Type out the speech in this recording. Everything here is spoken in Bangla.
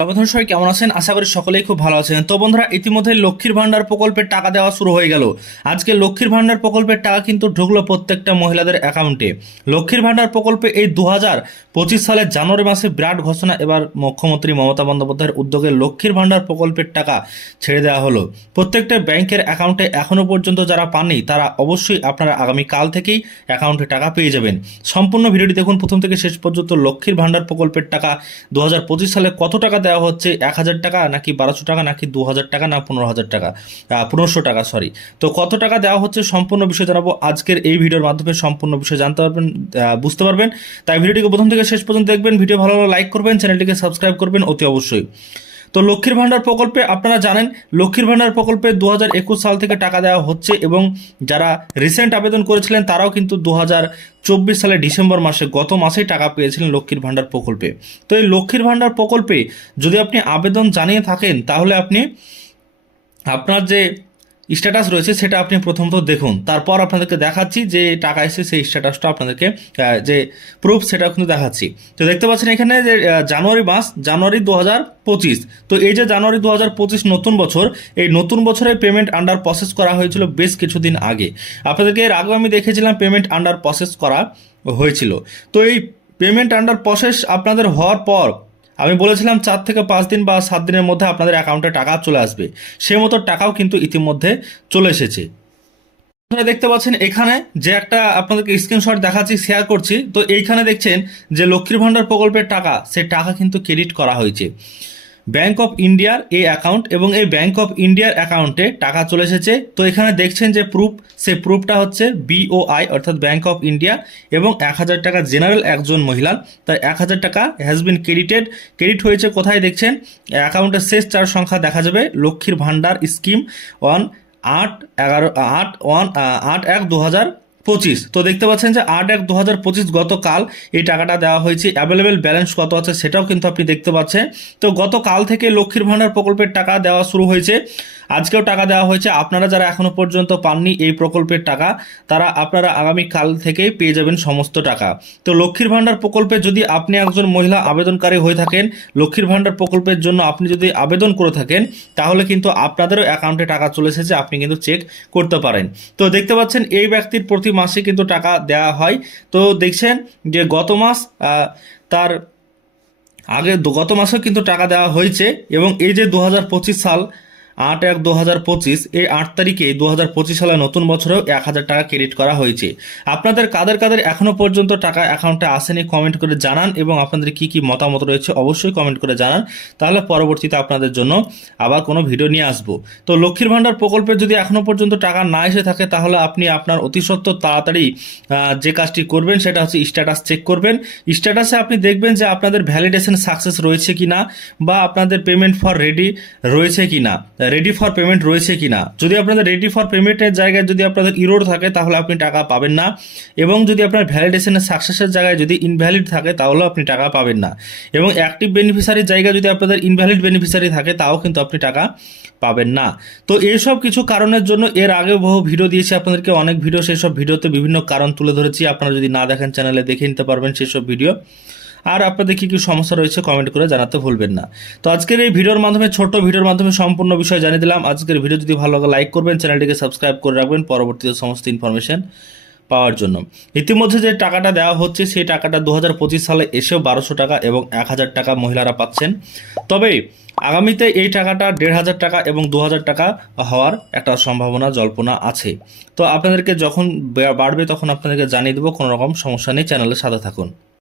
বন্ধুরা সবাই কেমন আছেন? আশা করি সকলেই খুব ভালো আছেন। তো বন্ধুরা, ইতিমধ্যে লক্ষ্মীর ভান্ডার প্রকল্পের টাকা দেওয়া শুরু হয়ে গেল। আজকে লক্ষ্মীর ভান্ডার প্রকল্পের টাকা কিন্তু ঢুকলো প্রত্যেকটা মহিলাদের অ্যাকাউন্টে। লক্ষ্মীর ভান্ডার প্রকল্পে এই 2025 সালের জানুয়ারি মাসে বিরাট ঘোষণা। এবার মুখ্যমন্ত্রী মমতা বন্দ্যোপাধ্যায়ের উদ্যোগে লক্ষ্মীর ভান্ডার প্রকল্পের টাকা ছেড়ে দেওয়া হলো প্রত্যেকটা ব্যাংকের অ্যাকাউন্টে। এখনো পর্যন্ত যারা পাননি তারা অবশ্যই আপনারা আগামী কাল থেকেই অ্যাকাউন্টে টাকা পেয়ে যাবেন। সম্পূর্ণ ভিডিওটি দেখুন প্রথম থেকে শেষ পর্যন্ত। লক্ষ্মীর ভান্ডার প্রকল্পের টাকা 2025 সালে কত টাকা দেওয়া হচ্ছে, 1000 টাকা নাকি 1200 টাকা নাকি 2000 টাকা না 15,000 টাকা, 1500 টাকা সরি। তো কত টাকা দেওয়া হচ্ছে সম্পূর্ণ বিষয় জানাবো আজকের এই ভিডিওর মাধ্যমে। সম্পূর্ণ বিষয় জানতে পারবেন, বুঝতে পারবেন। তাই ভিডিওটিকে প্রথম থেকে শেষ পর্যন্ত দেখবেন। ভিডিও ভালো লাগলে লাইক করবেন, চ্যানেলটিকে সাবস্ক্রাইব করবেন অতি অবশ্যই। তো লক্ষ্মীর ভান্ডার প্রকল্পে আপনারা জানেন, লক্ষ্মীর ভান্ডার প্রকল্পে 2021 সাল থেকে টাকা দেওয়া হচ্ছে এবং যারা রিসেন্ট আবেদন করেছিলেন তারাও কিন্তু 2024 সালে ডিসেম্বর মাসে গত মাসেই টাকা পেয়েছিলেন লক্ষ্মীর ভান্ডার প্রকল্পে। তো এই লক্ষ্মীর ভান্ডার প্রকল্পে যদি আপনি আবেদন জানিয়ে থাকেন তাহলে আপনি আপনার যে স্ট্যাটাস রয়েছে সেটা আপনি প্রথমত দেখুন, তারপর আপনাদেরকে দেখাচ্ছি যে টাকা এসে সেই স্ট্যাটাসটা আপনাদেরকে যে প্রুফ সেটা কিন্তু দেখাচ্ছি। তো দেখতে পাচ্ছেন এখানে যে জানুয়ারি 2025। তো এই যে জানুয়ারি 2025 নতুন বছর, এই নতুন বছরের পেমেন্ট আন্ডার প্রসেস করা হয়েছিল বেশ কিছুদিন আগে। আপনাদেরকে এর আগেও আমি দেখেছিলাম পেমেন্ট আন্ডার প্রসেস করা হয়েছিল। তো এই পেমেন্ট আন্ডার প্রসেস আপনাদের হওয়ার পর আমি বলেছিলাম 4 থেকে 5 দিন বা 7 দিনের মধ্যে আপনাদের অ্যাকাউন্টে টাকা চলে আসবে। সেই মতো টাকাও কিন্তু ইতিমধ্যে চলে এসেছে। আপনারা দেখতে পাচ্ছেন এখানে যে একটা আপনাদেরকে স্ক্রিনশট দেখাচ্ছি, শেয়ার করছি। তো এইখানে দেখছেন যে লক্ষ্মীর ভান্ডার প্রকল্পের টাকা, সেই টাকা কিন্তু ক্রেডিট করা হয়েছে ব্যাংক অফ ইন্ডিয়ার এই অ্যাকাউন্ট, এবং এই ব্যাংক অফ ইন্ডিয়ার অ্যাকাউন্টে টাকা চলে এসেছে। তো এখানে দেখছেন যে প্রুফ, সেই প্রুফটা হচ্ছে BOI অর্থাৎ ব্যাংক অফ ইন্ডিয়া, এবং 1000 টাকা জেনারেল একজন মহিলার, তাই 1000 টাকা হ্যাজ বিন ক্রেডিট হয়েছে। কোথায় দেখছেন? অ্যাকাউন্টের শেষ 4 সংখ্যা দেখা যাবে লক্ষ্মীর ভান্ডার স্কিম অন 8/1/2025। তো দেখতে পাচ্ছেন যে 8/1/2025 গতকাল এই টাকাটা দেওয়া হয়েছে। অ্যাভেলেবেল ব্যালেন্স কত আছে সেটাও কিন্তু আপনি দেখতে পাচ্ছেন। তো গতকাল থেকে লক্ষ্মীর ভান্ডার প্রকল্পের টাকা দেওয়া শুরু হয়েছে, আজকেও টাকা দেওয়া হয়েছে। আপনারা যারা এখনো পর্যন্ত পাননি এই প্রকল্পের টাকা, তারা আপনারা আগামী কাল থেকেই পেয়ে যাবেন সমস্ত টাকা। তো লক্ষ্মীর ভান্ডার প্রকল্পে যদি আপনি একজন মহিলা আবেদনকারী হয়ে থাকেন, লক্ষ্মীর ভান্ডার প্রকল্পের জন্য আপনি যদি আবেদন করে থাকেন, তাহলে কিন্তু আপনাদেরও অ্যাকাউন্টে টাকা চলে এসেছে, আপনি কিন্তু চেক করতে পারেন। তো দেখতে পাচ্ছেন এই ব্যক্তির প্রতি মাসে কিন্তু টাকা দেওয়া হয়। তো দেখছেন যে গত মাস তার আগে গত মাসেও কিন্তু টাকা দেওয়া হয়েছে, এবং এই যে 2025 সাল 8/1/2025, এই 8 তারিখে 2025 সালে নতুন বছরেও 1000 টাকা ক্রেডিট করা হয়েছে। আপনাদের কাদের কাদের এখনো পর্যন্ত টাকা অ্যাকাউন্টে আসেনি কমেন্ট করে জানান, এবং আপনাদের কি কি মতামত রয়েছে অবশ্যই কমেন্ট করে জানান। তাহলে পরবর্তীতে আপনাদের জন্য আবার কোনো ভিডিও নিয়ে আসবো। তো লক্ষ্মীর ভান্ডার প্রকল্পে যদি এখনো পর্যন্ত টাকা না এসে থাকে তাহলে আপনি আপনার অতি সত্বর তাড়াতাড়ি যে কাজটি করবেন সেটা হচ্ছে স্ট্যাটাস চেক করবেন। স্ট্যাটাসে আপনি দেখবেন যে আপনাদের ভ্যালিডেশন সাকসেস রয়েছে কিনা, বা আপনাদের পেমেন্ট ফর রেডি রয়েছে কিনা, রেডি ফর পেমেন্ট রয়েছে কিনা। যদি আপনাদের রেডি ফর পেমেন্টের জায়গায় যদি আপনাদের ইরোর থাকে তাহলে আপনি টাকা পাবেন না, এবং যদি আপনার ভ্যালিডেশনের সাকসেসের জায়গায় যদি ইনভ্যালিড থাকে তাহলেও আপনি টাকা পাবেন না, এবং অ্যাক্টিভ বেনিফিশিয়ারির জায়গায় যদি আপনাদের ইনভ্যালিড বেনিফিশিয়ারি থাকে তাও কিন্তু আপনি টাকা পাবেন না। তো এইসব কিছু কারণের জন্য এর আগে বহু ভিডিও দিয়েছি আপনাদেরকে, অনেক ভিডিও, সেই সব ভিডিওতে বিভিন্ন কারণ তুলে ধরেছি। আপনারা যদি না দেখেন চ্যানেলে দেখে নিতে পারবেন সেই সব ভিডিও। আর আপনাদের কী কী সমস্যা রয়েছে কমেন্ট করে জানাতে ভুলবেন না। তো আজকের এই ভিডিওর মাধ্যমে, ছোট্ট ভিডিওর মাধ্যমে সম্পূর্ণ বিষয় জানিয়ে দিলাম। আজকের ভিডিও যদি ভালো লাগে লাইক করবেন, চ্যানেলটিকে সাবস্ক্রাইব করে রাখবেন পরবর্তীতে সমস্ত ইনফরমেশন পাওয়ার জন্য। ইতিমধ্যে যে টাকাটা দেওয়া হচ্ছে সেই টাকাটা 2025 সালে এসেও 1200 টাকা এবং 1000 টাকা মহিলারা পাচ্ছেন। তবে আগামীতে এই টাকাটা 1500 টাকা এবং 2000 টাকা হওয়ার একটা সম্ভাবনা জল্পনা আছে। তো আপনাদেরকে যখন বাড়বে তখন আপনাদেরকে জানিয়ে দেবো, কোনো রকম সমস্যা নেই, চ্যানেলের সাথে থাকুন।